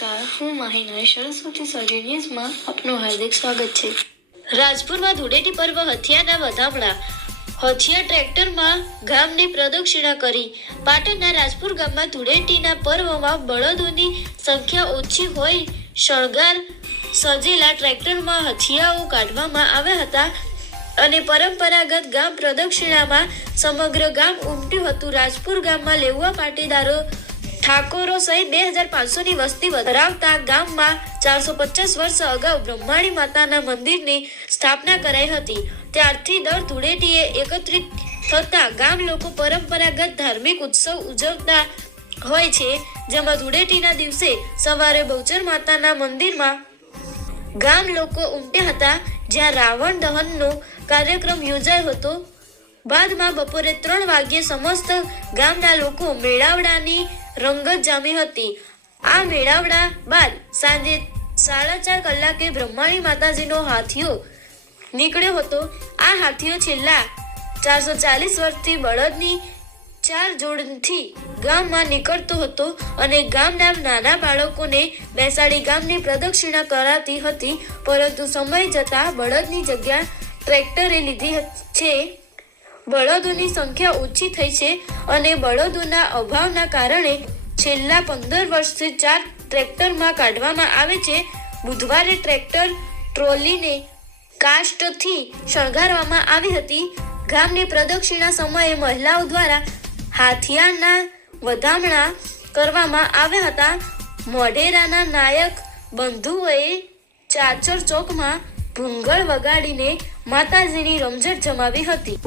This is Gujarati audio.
નમસ્કાર, હું માહિના સરસ્વતી સર્જરી ન્યૂઝમાં આપનું હાર્દિક સ્વાગત છે। રાજપુરમાં ધૂળેટી પર્વ હથિયારના વધામણા। હથિયાર ટ્રેક્ટરમાં ગામની પ્રદક્ષિણા કરી। પાટણના રાજપુર ગામમાં ધૂળેટીના પર્વમાં બળદોની સંખ્યા ઓછી હોય શણગાર સજેલા ટ્રેક્ટરમાં હથિયારો કાઢવામાં આવ્યા હતા અને પરંપરાગત ગામ પ્રદક્ષિણામાં સમગ્ર ગામ ઉમટ્યું હતું। રાજપુર ગામમાં લેઉવા પાટીદારો ઠાકોરો સહિત 2500ની વસ્તી ધરાવતા ગામમાં 450 વર્ષ અગાઉ બ્રહ્માણી માતાના મંદિરની સ્થાપના કરાઈ હતી। ત્યારથી દર ધૂળેટીએ એકત્રિત થતા ગામ લોકો પરંપરાગત ધાર્મિક ઉત્સવ ઉજવતા હોય છે, જેમાં ધૂળેટીના દિવસે સવારે બહુચર માતાના મંદિરમાં ગામ લોકો ઉમટ્યા હતા, જ્યાં રાવણ દહનનો કાર્યક્રમ યોજાયો હતો। બાદમાં બપોરે 3 વાગ્યે સમસ્ત ગામના લોકો મેળાવડાની રંગત જામી હતી। આ મેળાવડા બાદ સાંજે 4:30 કલાકે બ્રહ્માણી માતાજીનો હાથીઓ નીકળ્યો હતો। આ હાથીઓ છેલ્લા 440 વર્ષથી બળદની 4 જોડથી ગામમાં નીકળતો હતો અને ગામના નાના બાળકોને બેસાડી ગામની પ્રદક્ષિણા કરાતી હતી, પરંતુ સમય જતાં બળદની જગ્યા ટ્રેક્ટરે લીધી છે। બળદોની સંખ્યા ઓછી થઈ છે અને બળદોના અભાવના કારણે છેલ્લા 15 વર્ષથી 4 ટ્રેક્ટરમાં કાઢવામાં આવે છે। બુધવારે ટ્રેક્ટર ટ્રોલીને કાસ્ટથી શણગારવામાં આવી હતી। ગામની પ્રદક્ષિણા સમયે મહિલાઓ દ્વારા હથિયારના વધામણા કરવામાં આવ્યા હતા। મોઢેરાના નાયક બંધુઓએ ચાચર ચોકમાં ભૂંગળ વગાડીને માતાજીની રમઝટ જમાવી હતી।